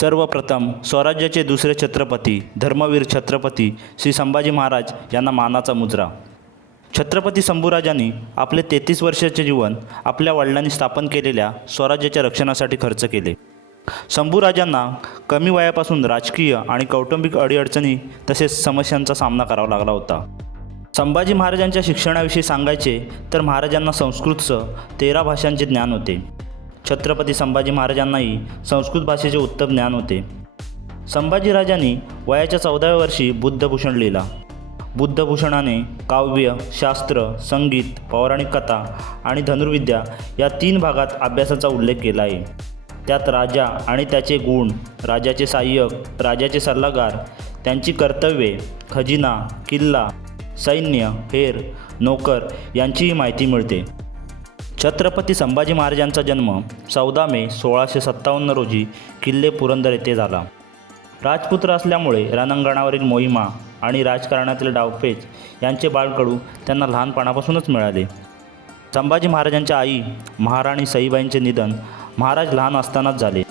सर्वप्रथम स्वराज्याचे दुसरे छत्रपती धर्मवीर छत्रपती श्री संभाजी महाराज यांना मानाचा मुजरा. छत्रपती शंभूराजांनी आपले तेहतीस वर्षाचे जीवन आपल्या वडिलांनी स्थापन केलेल्या स्वराज्याच्या रक्षणासाठी खर्च केले. शंभूराजांना कमी वयापासून राजकीय आणि कौटुंबिक अडीअडचणी तसेच समस्यांचा सामना करावा लागला होता. संभाजी महाराजांच्या शिक्षणाविषयी सांगायचे तर महाराजांना संस्कृतचं तेरा भाषांचे ज्ञान होते. छत्रपती संभाजी महाराजांनाही संस्कृत भाषेचे उत्तम ज्ञान होते. संभाजीराजांनी वयाच्या चौदाव्या वर्षी बुद्धभूषण लिहिला. बुद्धभूषणाने काव्य शास्त्र संगीत पौराणिक कथा आणि धनुर्विद्या या तीन भागात अभ्यासाचा उल्लेख केला आहे. त्यात राजा आणि त्याचे गुण राजाचे सहाय्यक राजाचे सल्लागार त्यांची कर्तव्ये खजिना किल्ला सैन्य हेर नोकर यांचीही माहिती मिळते. छत्रपती संभाजी महाराजांचा जन्म चौदा मे सोळाशे सत्तावन्न रोजी किल्ले पुरंदर येथे झाला. राजपुत्र असल्यामुळे रणांगणावरील मोहिमा आणि राजकारणातील डावपेच यांचे बाळकडू त्यांना लहानपणापासूनच मिळाले. संभाजी महाराजांच्या आई महाराणी सईबाईंचे निधन महाराज लहान असतानाच झाले.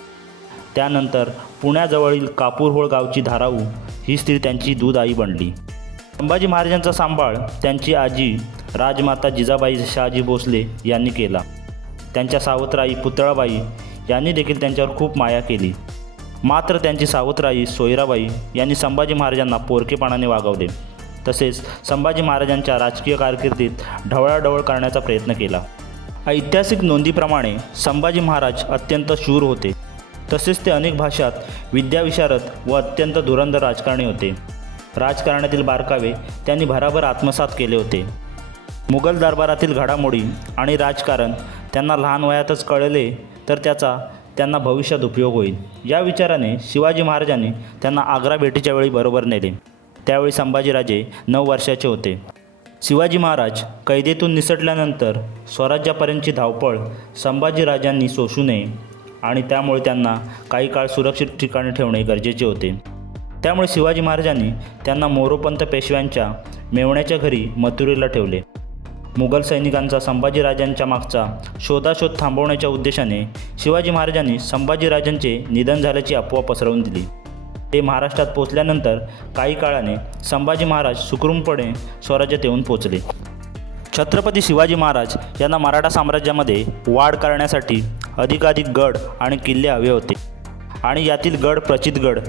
त्यानंतर पुण्याजवळील कापूरहोळ गावची धाराऊ ही स्त्री त्यांची दूध आई बनली. संभाजी महाराजांचा सांभाळ त्यांची आजी राजमाता जिजाबाई शहाजी भोसले यांनी केला. त्यांच्या सावत्राई पुतळाबाई यांनी देखील त्यांच्यावर खूप माया केली. मात्र त्यांची सावत्राई सोयराबाई यांनी संभाजी महाराजांना पोरकेपणाने वागवले. तसेच संभाजी महाराजांच्या राजकीय कारकिर्दीत ढवळाढवळ करण्याचा प्रयत्न केला. ऐतिहासिक नोंदीप्रमाणे संभाजी महाराज अत्यंत शूर होते. तसेच ते अनेक भाषात विद्याविशारद व अत्यंत धुरंधर राजकारणी होते. राजकारणातील बारकावे त्यांनी भराभर आत्मसात केले होते. मुघल दरबारातील घडामोडी आणि राजकारण त्यांना लहान वयातच कळले तर त्याचा त्यांना भविष्यात उपयोग होईल. या विचाराने शिवाजी महाराजांनी त्यांना आग्रा भेटीच्या वेळी बरोबर नेले. त्यावेळी संभाजीराजे नऊ वर्षाचे होते. शिवाजी महाराज कैदेतून निसटल्यानंतर स्वराज्यापर्यंतची धावपळ संभाजीराजांनी सोसू नये आणि त्यामुळे त्यांना काही काळ सुरक्षित ठिकाणी ठेवणे गरजेचे होते. त्यामुळे शिवाजी महाराजांनी त्यांना मोरोपंत पेशव्यांच्या मेवण्याच्या घरी मथुरेला ठेवले. मुघल सैनिकांचा संभाजीराजांच्या मागचा शोधाशोध थांबवण्याच्या उद्देशाने शिवाजी महाराजांनी संभाजीराजांचे निधन झाल्याची अफवा पसरवून दिली. ते महाराष्ट्रात पोचल्यानंतर काही काळाने संभाजी महाराज सुखरूमपणे स्वराज्यात येऊन पोचले छत्रपती शिवाजी महाराज यांना मराठा साम्राज्यामध्ये वाढ करण्यासाठी अधिकाधिक गड आणि किल्ले हवे होते. आणि यातील गड प्रचितगड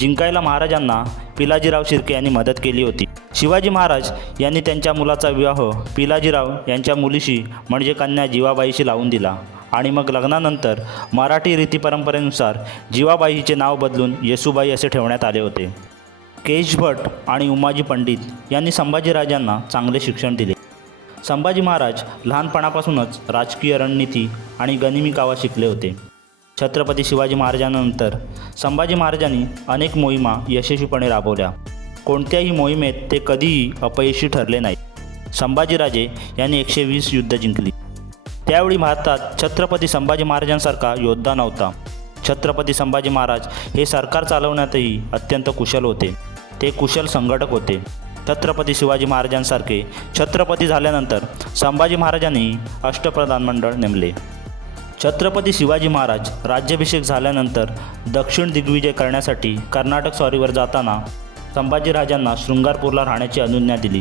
जिंकायला महाराजांना पिलाजीराव शिर्के यांनी मदत केली होती. शिवाजी महाराज यांनी त्यांच्या मुलाचा विवाह पिलाजीराव यांच्या मुलीशी म्हणजे कन्या जीवाबाईशी लावून दिला. आणि मग लग्नानंतर मराठी रीती परंपरेनुसार जीवाबाईचे नाव बदलून येसुबाई असे ठेवण्यात आले होते. केश भट आणि उमाजी पंडित यांनी संभाजीराजांना चांगले शिक्षण दिले. संभाजी महाराज लहानपणापासूनच राजकीय रणनीती आणि गनिमी कावा शिकले होते. छत्रपती शिवाजी महाराजांनंतर संभाजी महाराजांनी अनेक मोहिमा यशस्वीपणे राबवल्या. कोणत्याही मोहिमेत ते कधीही अपयशी ठरले नाहीत. संभाजीराजे यांनी एकशे वीस युद्ध जिंकली. त्यावेळी भारतात छत्रपती संभाजी महाराजांसारखा योद्धा नव्हता. छत्रपती संभाजी महाराज हे सरकार चालवण्यातही अत्यंत कुशल होते. ते कुशल संघटक होते. छत्रपती शिवाजी महाराजांसारखे छत्रपती झाल्यानंतर संभाजी महाराजांनी अष्टप्रधान मंडळ नेमले. छत्रपती शिवाजी महाराज राज्याभिषेक झाल्यानंतर दक्षिण दिग्विजय करण्यासाठी कर्नाटक स्वारीवर जाताना संभाजीराजांना शृंगारपूरला राहण्याची अनुज्ञा दिली.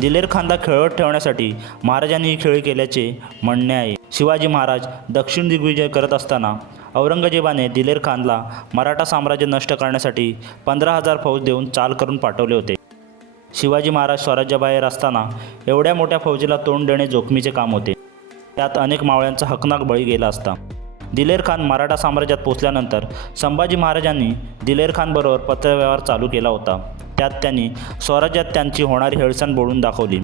दिलेर खानला खेळवत ठेवण्यासाठी महाराजांनी ही खेळी केल्याचे म्हणणे आहे. शिवाजी महाराज दक्षिण दिग्विजय करत असताना औरंगजेबाने दिलेर खानला मराठा साम्राज्य नष्ट करण्यासाठी पंधरा हजार फौज देऊन चाल करून पाठवले होते. शिवाजी महाराज स्वराज्याबाहेर असताना एवढ्या मोठ्या फौजेला तोंड देणे जोखमीचे काम होते. त्यात अनेक मावळ्यांचा हकनाक बळी गेला असता. दिलेर खान मराठा साम्राज्यात पोचल्यानंतर संभाजी महाराजांनी दिलेर खानबरोबर पत्रव्यवहार चालू केला होता. त्यात त्यांनी स्वराज्यात त्यांची होणारी हेळसण बोलून दाखवली.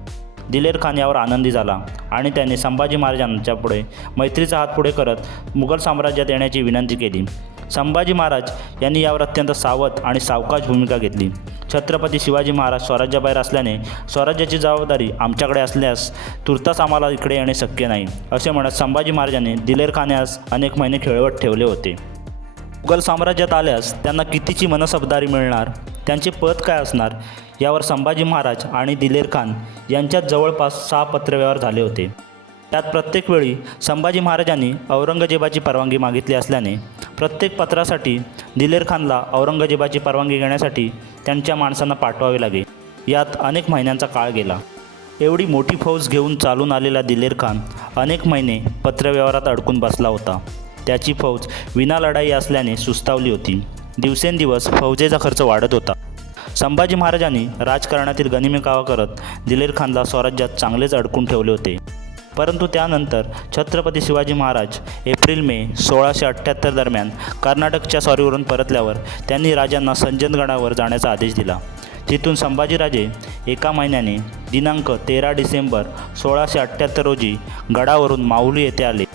दिलेर खान यावर आनंदी झाला आणि त्याने संभाजी महाराजांच्या पुढे मैत्रीचा हात पुढे करत मुघल साम्राज्यात येण्याची विनंती केली. संभाजी महाराज यांनी यावर अत्यंत सावध आणि सावकाश भूमिका घेतली. छत्रपती शिवाजी महाराज स्वराज्याबाहेर असल्याने स्वराज्याची जबाबदारी आमच्याकडे असल्यास तुर्तास आम्हाला इकडे येणे शक्य नाही असे म्हणत संभाजी महाराजांनी दिलेर खाण्यास अनेक महिने खेळवत ठेवले होते. मुघल साम्राज्यात आल्यास त्यांना कितीची मनसबदारी मिळणार? त्यांचे पद काय असणार? यावर संभाजी महाराज आणि दिलेर खान यांच्यात जवळपास सहा पत्रव्यवहार झाले होते. त्यात प्रत्येक वेळी संभाजी महाराजांनी औरंगजेबाची परवानगी मागितली असल्याने प्रत्येक पत्रासाठी दिलेर खानला औरंगजेबाची परवानगी घेण्यासाठी त्यांच्या माणसांना पाठवावे लागे. यात अनेक महिन्यांचा काळ गेला. एवढी मोठी फौज घेऊन चालून आलेला दिलेर खान अनेक महिने पत्रव्यवहारात अडकून बसला होता. त्याची फौज विना लढाई असल्याने सुस्तावली होती. दिवसेंदिवस फौजेचा खर्च वाढत होता. संभाजी महाराजांनी राजकारणातील गनिमेकावा करत दिलेर खानला स्वराज्यात चांगलेच अडकून ठेवले होते. परंतु त्यानंतर छत्रपती शिवाजी महाराज एप्रिल मे सोळाशे अठ्ठ्याहत्तर दरम्यान कर्नाटकच्या स्वारीवरून परतल्यावर त्यांनी राजांना संजनगडावर जाण्याचा आदेश दिला. तिथून संभाजीराजे एका महिन्याने दिनांक तेरा डिसेंबर सोळाशे अठ्ठ्याहत्तर रोजी गडावरून माऊली येथे आले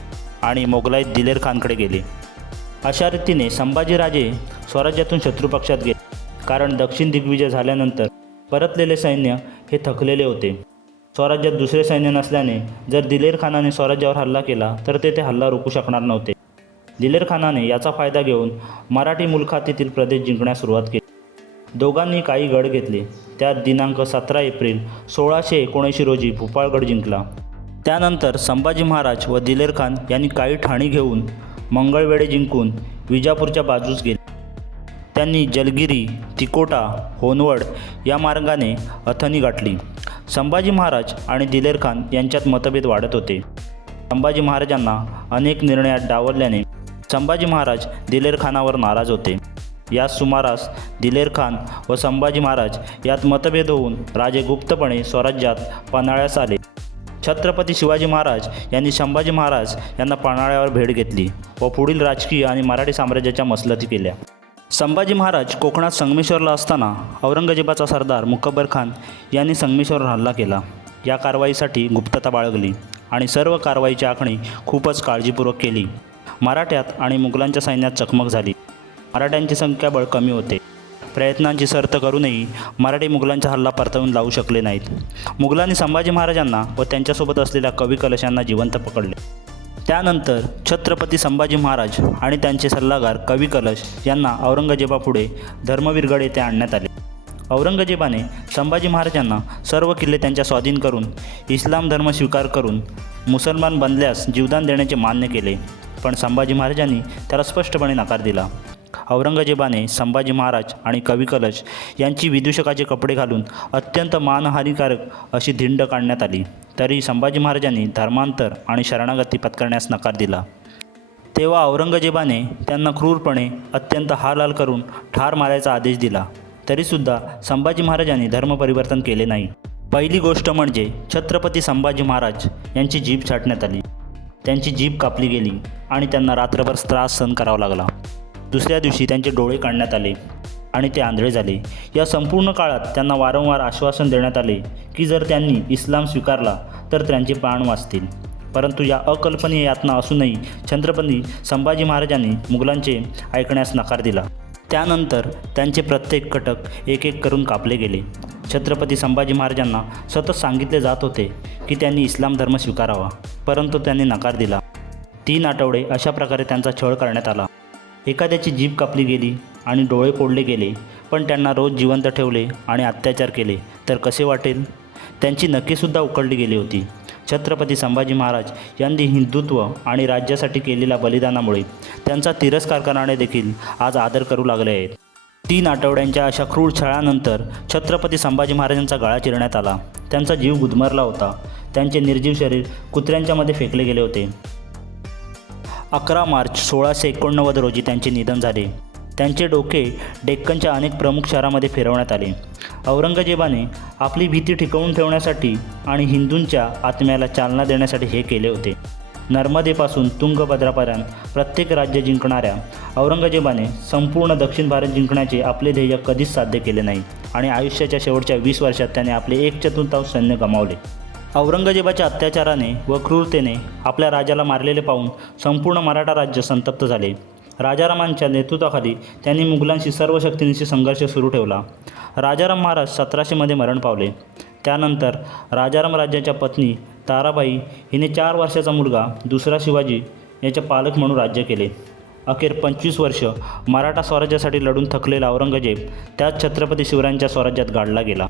आणि मोगलाईत दिलेर खानकडे गेले. अशा रीतीने संभाजीराजे स्वराज्यातून शत्रुपक्षात गेले. कारण दक्षिण दिग्विजय झाल्यानंतर परतलेले सैन्य हे थकलेले होते. स्वराज्यात दुसरे सैन्य नसल्याने जर दिलेर खानाने स्वराज्यावर हल्ला केला तर ते ते हल्ला रोखू शकणार नव्हते. दिलेर खानाने याचा फायदा घेऊन मराठी मुलखातीतील प्रदेश जिंकण्यास सुरुवात केली. दोघांनी काही गड घेतले. त्यात दिनांक सतरा एप्रिल सोळाशे एकोणऐंशी रोजी भोपाळगड जिंकला. त्यानंतर संभाजी महाराज व दिलेर खान यांनी काही ठाणी घेऊन मंगळवेढे जिंकून विजापूरच्या बाजूस गेले. त्यांनी जलगिरी तिकोटा होनवड या मार्गाने अथनी गाठली. संभाजी महाराज आणि दिलेर खान यांच्यात मतभेद वाढत होते. संभाजी महाराजांना अनेक निर्णयात डावलल्याने संभाजी महाराज दिलेर खानावर नाराज होते. या सुमारास दिलेर खान व संभाजी महाराज यात मतभेद होऊन राजे गुप्तपणे स्वराज्यात पन्हाळ्यास आले. छत्रपती शिवाजी महाराज यांनी संभाजी महाराज यांना पन्हाळ्यावर भेट घेतली व पुढील राजकीय आणि मराठी साम्राज्याच्या मसलती केल्या. संभाजी महाराज कोकणात संगमेश्वरला असताना औरंगजेबाचा सरदार मुकब्बर खान यांनी संगमेश्वरवर हल्ला केला. या कारवाईसाठी गुप्तता बाळगली आणि सर्व कारवाईची आखणी खूपच काळजीपूर्वक केली. मराठ्यात आणि मुघलांच्या सैन्यात चकमक झाली. मराठ्यांची संख्याबळ कमी होते. प्रयत्नांची सर्त करूनही मराठी मुघलांचा हल्ला परतवून लावू शकले नाहीत. मुघलांनी संभाजी महाराजांना व त्यांच्यासोबत असलेल्या कवी कलशांना जिवंत पकडले. त्यानंतर छत्रपती संभाजी महाराज आणि त्यांचे सल्लागार कवी कलश यांना औरंगजेबापुढे धर्मवीरगड येथे आणण्यात आले. औरंगजेबाने संभाजी महाराजांना सर्व किल्ले त्यांच्या स्वाधीन करून इस्लाम धर्म स्वीकार करून मुसलमान बनल्यास जीवदान देण्याचे मान्य केले पण संभाजी महाराजांनी त्याला स्पष्टपणे नकार दिला. औरंगजेबाने संभाजी महाराज आणि कवी कलश यांची विदूषकाचे कपडे घालून अत्यंत मानहानिकारक अशी धिंड काढण्यात आली. तरी संभाजी महाराजांनी धर्मांतर आणि शरणागती पत्करण्यास नकार दिला. तेव्हा औरंगजेबाने त्यांना क्रूरपणे अत्यंत हालहाल करून ठार मारायचा आदेश दिला. तरीसुद्धा संभाजी महाराजांनी धर्मपरिवर्तन केले नाही. पहिली गोष्ट म्हणजे छत्रपती संभाजी महाराज यांची जीभ छाटण्यात आली. त्यांची जीभ कापली गेली आणि त्यांना रात्रभर त्रास सहन करावा लागला. दुसऱ्या दिवशी त्यांचे डोळे काढण्यात आले. आणि ते आंधळे झाले. या संपूर्ण काळात त्यांना वारंवार आश्वासन देण्यात आले की जर त्यांनी इस्लाम स्वीकारला तर त्यांचे प्राण वाचतील. परंतु या अकल्पनीय यातना असूनही छत्रपती संभाजी महाराजांनी मुघलांचे ऐकण्यास नकार दिला. त्यानंतर त्यांचे प्रत्येक कटक एक एक करून कापले गेले. छत्रपती संभाजी महाराजांना सतत सांगितले जात होते की त्यांनी इस्लाम धर्म स्वीकारावा परंतु त्यांनी नकार दिला. तीन आठवडे अशा प्रकारे त्यांचा छळ करण्यात आला. एखाद्याची जीभ कापली गेली आणि डोळे फोडले गेले. पण त्यांना रोज जिवंत ठेवले आणि अत्याचार केले. तर कसे वाटेल? त्यांची नक्कीसुद्धा उकळली गेली होती. छत्रपती संभाजी महाराज यांनी हिंदुत्व आणि राज्यासाठी केलेल्या बलिदानामुळे त्यांचा तिरस्कार करणारे देखील आज आदर करू लागले आहेत. तीन आठवड्यांच्या अशा क्रूर छळानंतर छत्रपती संभाजी महाराजांचा गळा चिरण्यात आला. त्यांचा जीव गुदमरला होता. त्यांचे निर्जीव शरीर कुत्र्यांच्यामध्ये फेकले गेले होते. अकरा मार्च सोळाशे एकोणनव्वद रोजी त्यांचे निधन झाले. त्यांचे डोके डेक्कनच्या अनेक प्रमुख शहरामध्ये फिरवण्यात आले. औरंगजेबाने आपली भीती टिकवून ठेवण्यासाठी आणि हिंदूंच्या आत्म्याला चालना देण्यासाठी हे केले होते. नर्मदेपासून तुंगभद्रापर्यंत प्रत्येक राज्य जिंकणाऱ्या औरंगजेबाने संपूर्ण दक्षिण भारत जिंकण्याचे आपले ध्येय कधीच साध्य केले नाही आणि आयुष्याच्या शेवटच्या वीस वर्षात त्याने आपले एक चतुर्थांश सैन्य गमावले. औरंगजेबाच्या अत्याचाराने व क्रूरतेने आपल्या राजाला मारलेले पाहून संपूर्ण मराठा राज्य संतप्त झाले. राजारामांच्या नेतृत्वाखाली त्यांनी मुघलांशी सर्व शक्तींशी संघर्ष सुरू ठेवला. राजाराम महाराज सतराशेमध्ये मरण पावले. त्यानंतर राजाराम राज्याच्या पत्नी ताराबाई हिने चार वर्षाचा मुलगा दुसरा शिवाजी याचे पालक म्हणून राज्य केले. अखेर पंचवीस वर्ष मराठा स्वराज्यासाठी लढून थकलेला औरंगजेब त्याच छत्रपती शिवरायांच्या स्वराज्यात गाडला गेला.